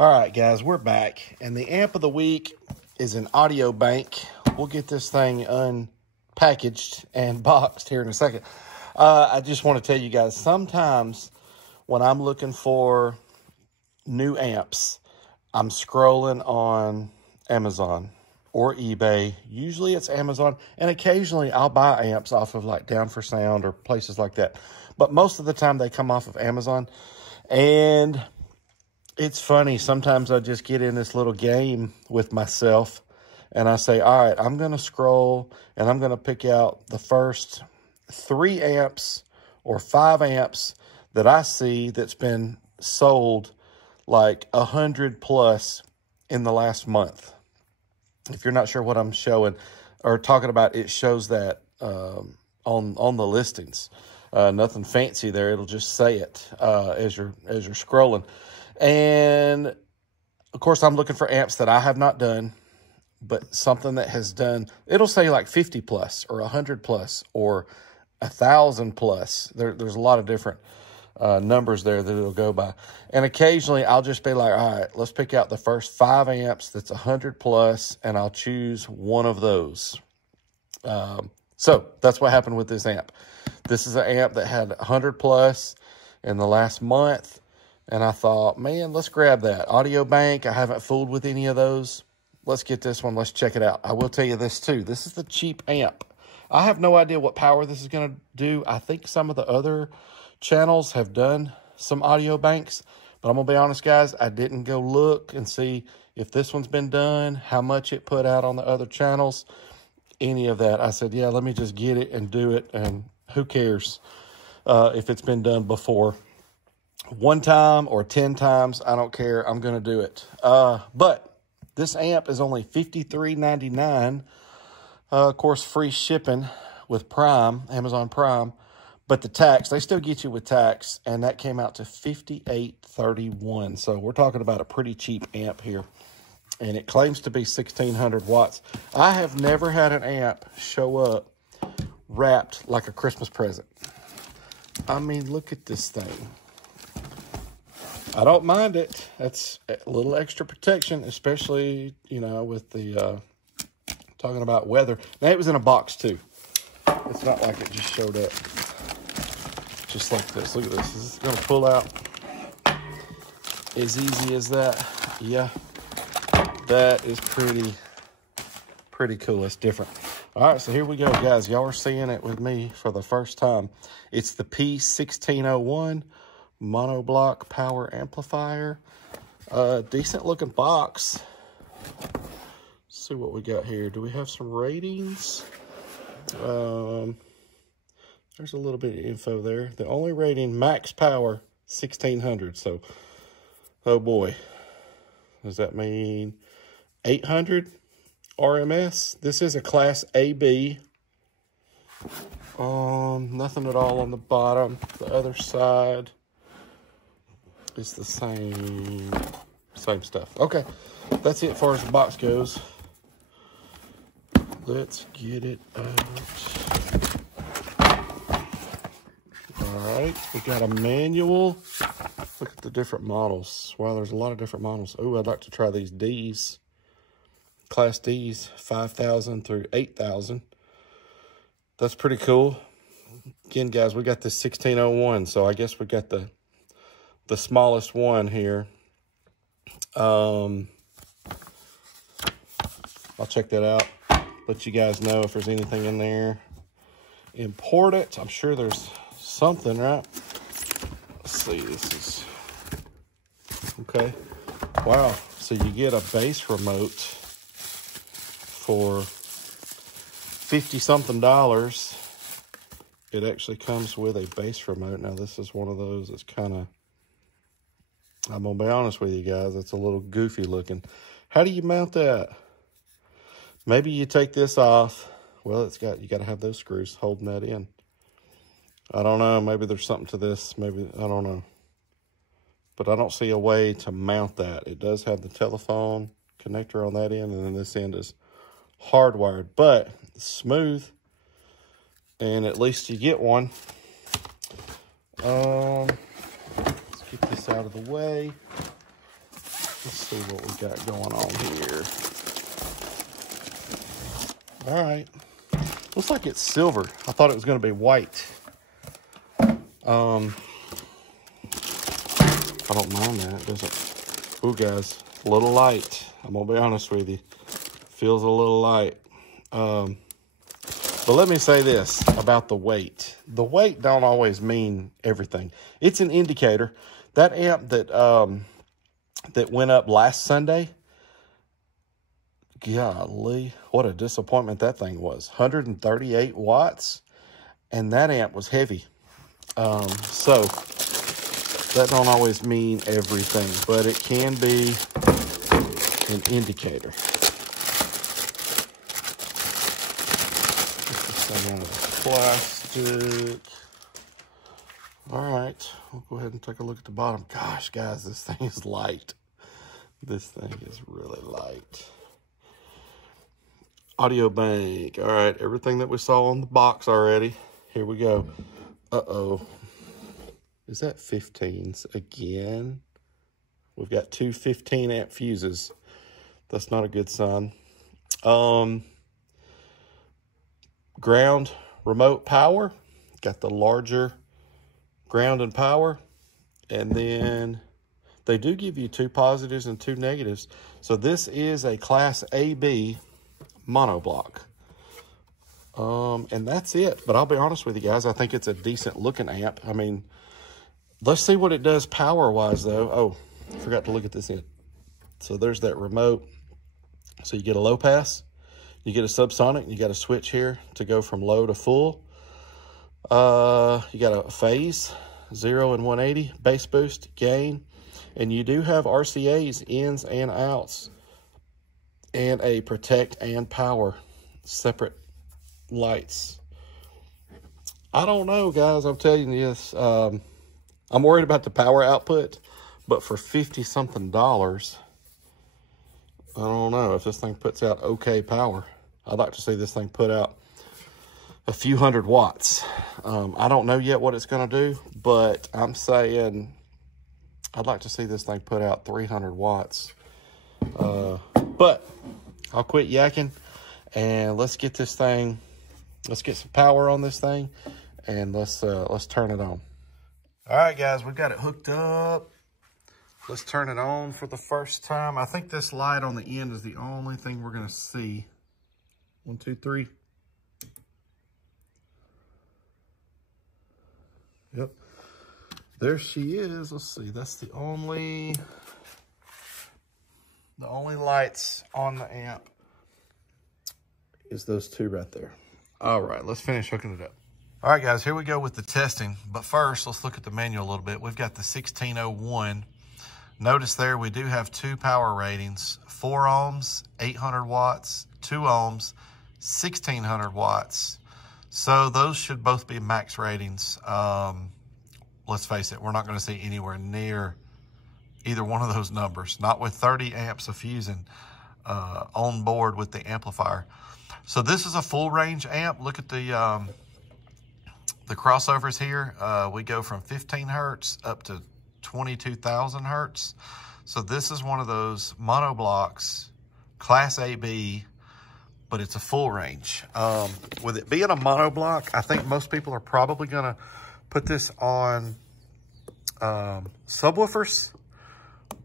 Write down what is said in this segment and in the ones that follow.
All right, guys, we're back, and the amp of the week is an Audiobank. We'll get this thing unpackaged and boxed here in a second. I just want to tell you guys, sometimes when I'm looking for new amps, I'm scrolling on Amazon or eBay. Usually it's Amazon, and occasionally I'll buy amps off of like Down for Sound or places like that. But most of the time they come off of Amazon, and it's funny, sometimes I just get in this little game with myself and I say, all right, I'm going to scroll and I'm going to pick out the first 3 amps or 5 amps that I see that's been sold like 100 plus in the last month. If you're not sure what I'm showing or talking about, it shows that on the listings. Nothing fancy there. It'll just say it as you're scrolling. And, of course, I'm looking for amps that I have not done, but something that has done. It'll say like 50 plus or 100 plus or 1,000 plus. There's a lot of different numbers there that it'll go by. And occasionally I'll just be like, all right, let's pick out the first 5 amps that's 100 plus, and I'll choose one of those. So that's what happened with this amp. This is an amp that had 100 plus in the last month. And I thought, man, let's grab that. Audiobank, I haven't fooled with any of those. Let's get this one. Let's check it out. I will tell you this, too. This is the cheap amp. I have no idea what power this is going to do. I think some of the other channels have done some Audiobanks. But I'm going to be honest, guys, I didn't go look and see if this one's been done, how much it put out on the other channels, any of that. I said, yeah, let me just get it and do it. And who cares if it's been done before. 1 time or 10 times, I don't care. I'm going to do it. But this amp is only $53.99. Of course, free shipping with Prime, Amazon Prime. But the tax, they still get you with tax, and that came out to $58.31. So we're talking about a pretty cheap amp here. And it claims to be 1,600 watts. I have never had an amp show up wrapped like a Christmas present. I mean, look at this thing. I don't mind it. That's a little extra protection, especially, you know, with the, talking about weather. Now, it was in a box, too. It's not like it just showed up just like this. Look at this. This is going to pull out as easy as that. Yeah, that is pretty cool. It's different. All right, so here we go, guys. Y'all are seeing it with me for the first time. It's the P1601. Monoblock power amplifier. Decent looking box. Let's see what we got here. Do we have some ratings? There's a little bit of info there. The only rating, max power, 1,600. So, oh boy. Does that mean 800 RMS? This is a Class AB. Nothing at all on the bottom. The other side. It's the same stuff. Okay, that's it as far as the box goes. Let's get it out. All right, we got a manual. Look at the different models. Wow, there's a lot of different models. Oh, I'd like to try these Ds. Class Ds, 5,000 through 8,000. That's pretty cool. Again, guys, we got this 1601, so I guess we got the smallest one here. I'll check that out. Let you guys know if there's anything in there important. I'm sure there's something, right? Let's see. This is okay. Wow. So you get a bass remote for $50-something. It actually comes with a bass remote. Now this is one of those that's kind of, I'm going to be honest with you guys, it's a little goofy looking. How do you mount that? Maybe you take this off. Well, you got to have those screws holding that in. I don't know. Maybe there's something to this. Maybe, I don't know. But I don't see a way to mount that. It does have the telephone connector on that end, and then this end is hardwired. But it's smooth, and at least you get one. Let's get this out of the way. Let's see what we got going on here. All right. Looks like it's silver. I thought it was going to be white. I don't mind that. It doesn't. Ooh, guys, a little light. I'm going to be honest with you. Feels a little light. But let me say this about the weight. The weight don't always mean everything. It's an indicator. That amp that that went up last Sunday, golly, what a disappointment that thing was. 138 watts, and that amp was heavy. So that don't always mean everything, but it can be an indicator. Out of plastic. All right, we'll go ahead and take a look at the bottom. Gosh, guys, this thing is light. This thing is really light. Audiobank. All right, everything that we saw on the box already. Here we go. Uh-oh. Is that 15s again? We've got two 15 amp fuses. That's not a good sign. Ground remote power, got the larger ground and power, and then they do give you 2 positives and 2 negatives. So this is a class AB monoblock. And that's it. But I'll be honest with you guys, I think it's a decent looking amp. I mean, let's see what it does power wise though. Oh, I forgot to look at this end. So there's that remote. So you get a low pass. You get a subsonic, you got a switch here to go from low to full. You got a phase, 0 and 180, bass boost, gain. And you do have RCAs, ins and outs. And a protect and power, separate lights. I don't know, guys, I'm telling you this. I'm worried about the power output, but for $50-something, I don't know if this thing puts out okay power. I'd like to see this thing put out a few hundred watts. I don't know yet what it's going to do, but I'm saying I'd like to see this thing put out 300 watts. But I'll quit yakking and let's get this thing, let's get some power on this thing and let's turn it on. All right, guys, we've got it hooked up. Let's turn it on for the first time. I think this light on the end is the only thing we're going to see. 1, 2, 3. Yep. There she is. Let's see. That's the only lights on the amp is those 2 right there. All right, let's finish hooking it up. All right, guys, here we go with the testing. But first, let's look at the manual a little bit. We've got the 1601. Notice there we do have 2 power ratings, 4 ohms, 800 watts, 2 ohms, 1600 watts. So those should both be max ratings. Let's face it, we're not going to see anywhere near either one of those numbers, not with 30 amps of fusing on board with the amplifier. So this is a full range amp. Look at the crossovers here. We go from 15 hertz up to 22,000 hertz. So this is one of those monoblocks, class AB, but it's a full range. With it being a monoblock, I think most people are probably gonna put this on subwoofers,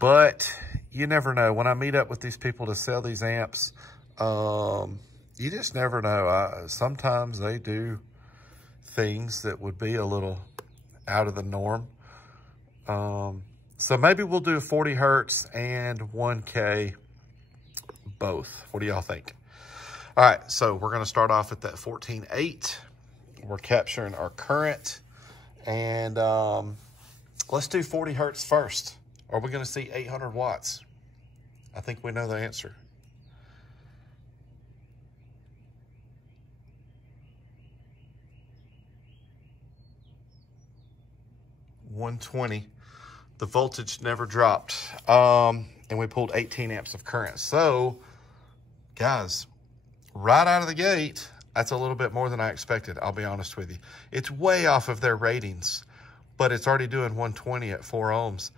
but you never know. When I meet up with these people to sell these amps, you just never know. Sometimes they do things that would be a little out of the norm. So maybe we'll do 40 hertz and 1K both. What do y'all think? All right, so we're gonna start off at that 14.8. We're capturing our current, and let's do 40 hertz first. Are we gonna see 800 watts? I think we know the answer. $120. The voltage never dropped. And we pulled 18 amps of current. So, guys, right out of the gate, that's a little bit more than I expected, I'll be honest with you. It's way off of their ratings, but it's already doing 120 at 4 ohms.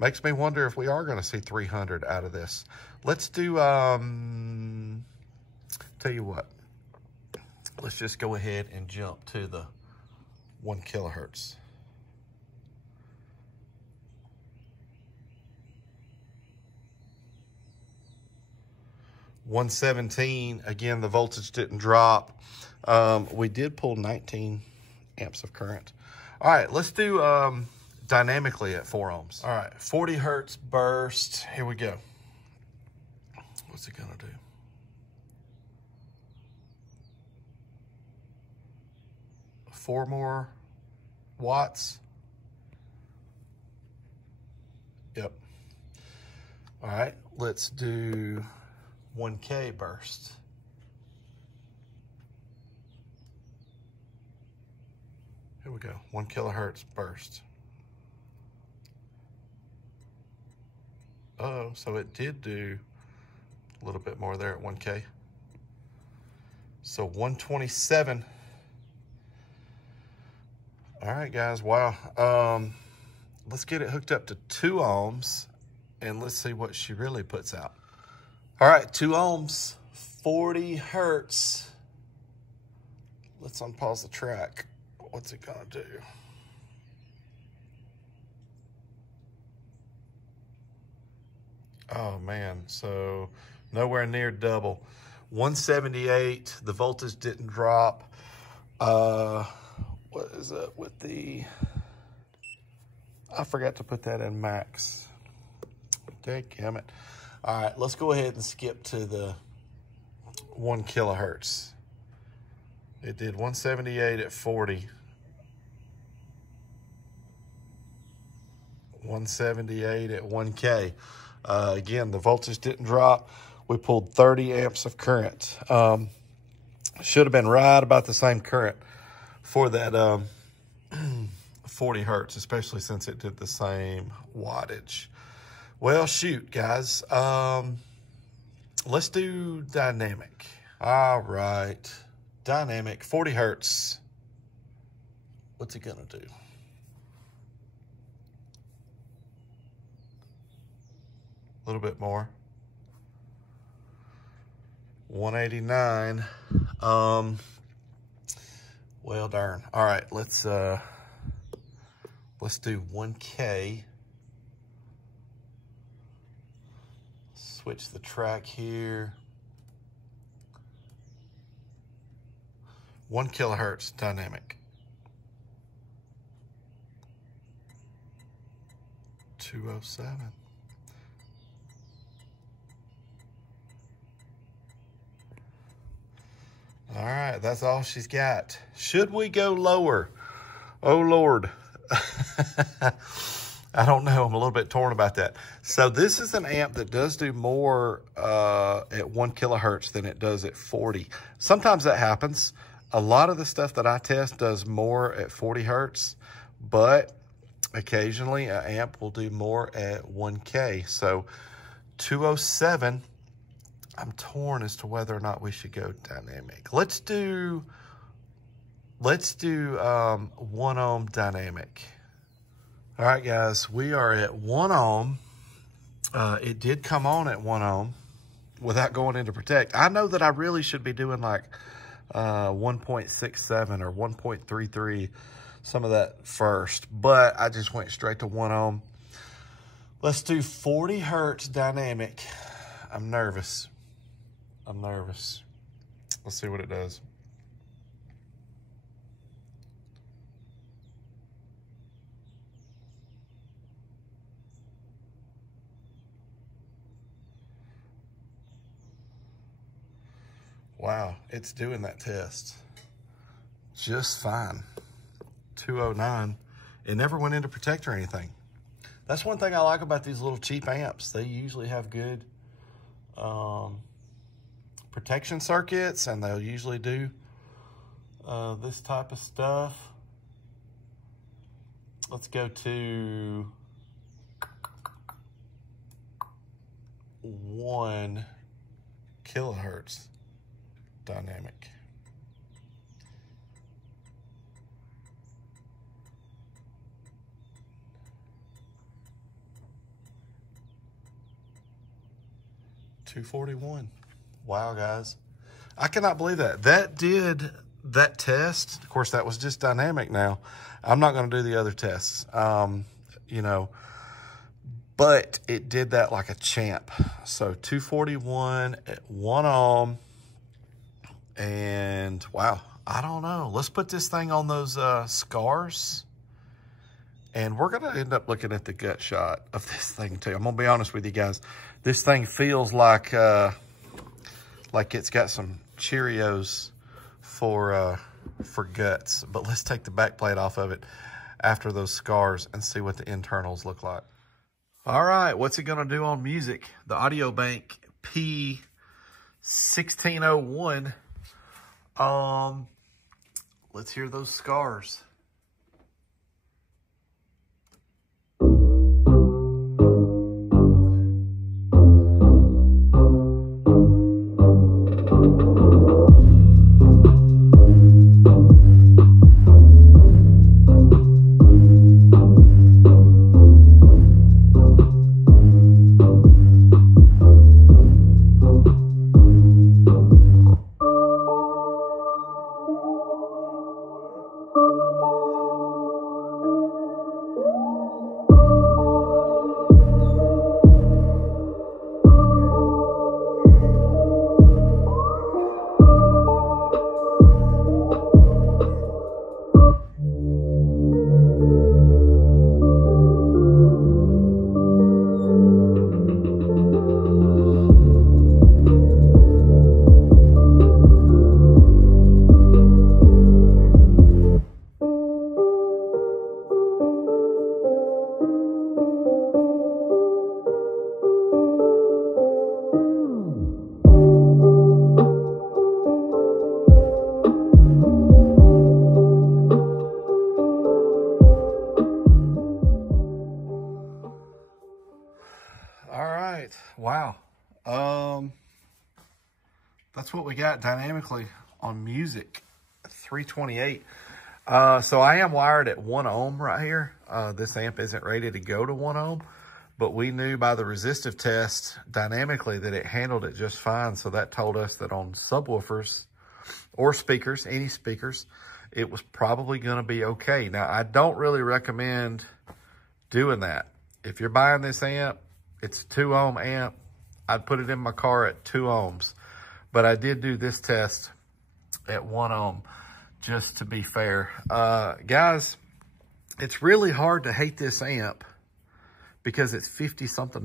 Makes me wonder if we are going to see 300 out of this. Let's do, tell you what. Let's just go ahead and jump to the 1 kilohertz. $117, again, the voltage didn't drop. We did pull 19 amps of current. All right, let's do dynamically at 4 ohms. All right, 40 hertz burst. Here we go. What's it gonna do? Four more watts. Yep. All right, let's do 1K burst. Here we go, 1 kilohertz burst. Oh, so it did do a little bit more there at 1K. So 127. All right, guys, wow. Let's get it hooked up to 2 ohms and let's see what she really puts out. All right, 2 ohms, 40 hertz. Let's unpause the track. What's it gonna do? Oh man, so nowhere near double. 178, the voltage didn't drop. What is it with the, I forgot to put that in max. Dadgummit. All right, let's go ahead and skip to the 1 kilohertz. It did 178 at 40. 178 at 1K. Again, the voltage didn't drop. We pulled 30 amps of current. Should have been right about the same current for that 40 hertz, especially since it did the same wattage. Well, shoot, guys. Let's do dynamic. All right. Dynamic, 40 hertz. What's it gonna do? A little bit more. 189. Well, darn. All right, let's do 1K. Switch the track here. 1 kilohertz dynamic. 207. All right, that's all she's got. Should we go lower? Oh, Lord. I don't know. I'm a little bit torn about that. So this is an amp that does do more at 1 kilohertz than it does at 40. Sometimes that happens. A lot of the stuff that I test does more at 40 hertz, but occasionally an amp will do more at 1K. So 207, I'm torn as to whether or not we should go dynamic. Let's do 1 ohm dynamic. All right, guys, we are at 1 ohm. It did come on at 1 ohm without going into protect. I know that I really should be doing like 1.67 or 1.33, some of that first, but I just went straight to 1 ohm. Let's do 40 hertz dynamic. I'm nervous. Let's see what it does. Wow, it's doing that test just fine. 209. It never went into protect or anything. That's one thing I like about these little cheap amps. They usually have good protection circuits, and they'll usually do this type of stuff. Let's go to 1 kilohertz dynamic. 241. Wow, guys. I cannot believe that. That did that test. Of course, that was just dynamic now. I'm not going to do the other tests, you know, but it did that like a champ. So 241 at 1 ohm. And wow, I don't know. Let's put this thing on those scars. And we're going to end up looking at the gut shot of this thing too. I'm going to be honest with you guys. This thing feels like it's got some Cheerios for guts. But let's take the back plate off of it after those scars and see what the internals look like. All right, what's it going to do on music? The Audiobank P1601. Let's hear those scars. Wow. That's what we got dynamically on music. 328. So I am wired at 1 ohm right here. This amp isn't rated to go to 1 ohm, but we knew by the resistive test dynamically that it handled it just fine. So that told us that on subwoofers or speakers, any speakers, it was probably going to be okay. Now, I don't really recommend doing that. If you're buying this amp, it's a 2 ohm amp. I'd put it in my car at 2 ohms. But I did do this test at 1 ohm, just to be fair. Guys, it's really hard to hate this amp because it's $50-something.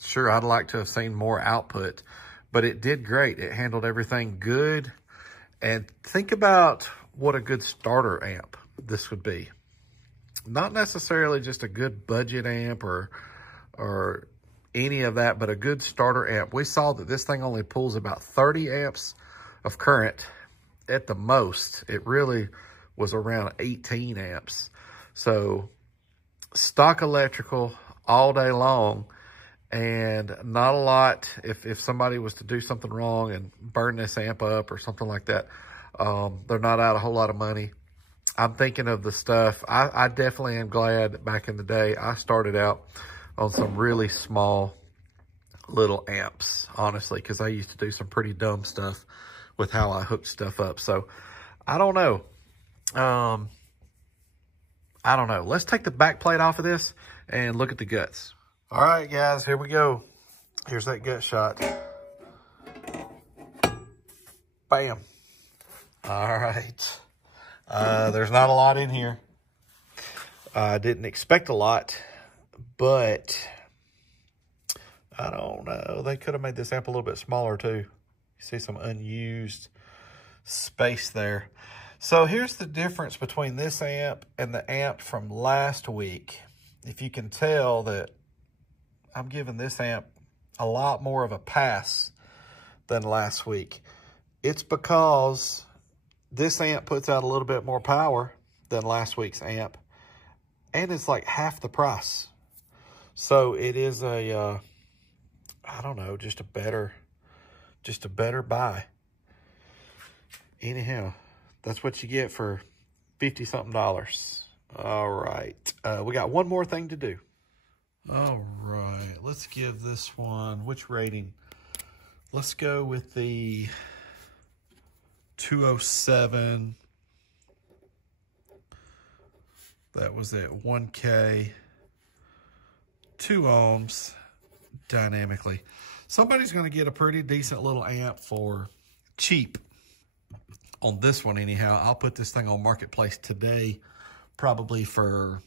Sure, I'd like to have seen more output, but it did great. It handled everything good. And think about what a good starter amp this would be. Not necessarily just a good budget amp or any of that, but a good starter amp. We saw that this thing only pulls about 30 amps of current at the most. It really was around 18 amps. So stock electrical all day long, and not a lot. If somebody was to do something wrong and burn this amp up or something like that, they're not out a whole lot of money. I'm thinking of the stuff. I definitely am glad that back in the day I started out on some really small little amps, honestly, because I used to do some pretty dumb stuff with how I hooked stuff up. So I don't know. I don't know. Let's take the back plate off of this and look at the guts. All right, guys, here we go. Here's that gut shot. Bam. All right. There's not a lot in here. I didn't expect a lot, but I don't know. They could have made this amp a little bit smaller too. You see some unused space there. So here's the difference between this amp and the amp from last week. If you can tell that I'm giving this amp a lot more of a pass than last week. It's because this amp puts out a little bit more power than last week's amp, and it's like half the price. So it is a, I don't know, just a better buy. Anyhow, that's what you get for $50-something. All right, we got one more thing to do. All right, let's give this one, which rating? Let's go with the 207. That was at 1K, 2 ohms dynamically. Somebody's going to get a pretty decent little amp for cheap on this one anyhow. I'll put this thing on Marketplace today, probably for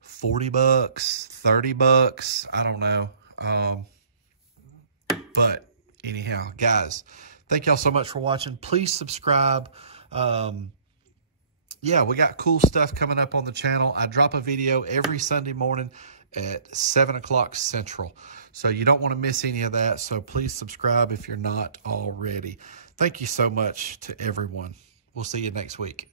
40 bucks, 30 bucks. I don't know. But anyhow, guys, thank y'all so much for watching. Please subscribe. Yeah, we got cool stuff coming up on the channel. I drop a video every Sunday morning at 7 o'clock Central. So you don't want to miss any of that. So please subscribe if you're not already. Thank you so much to everyone. We'll see you next week.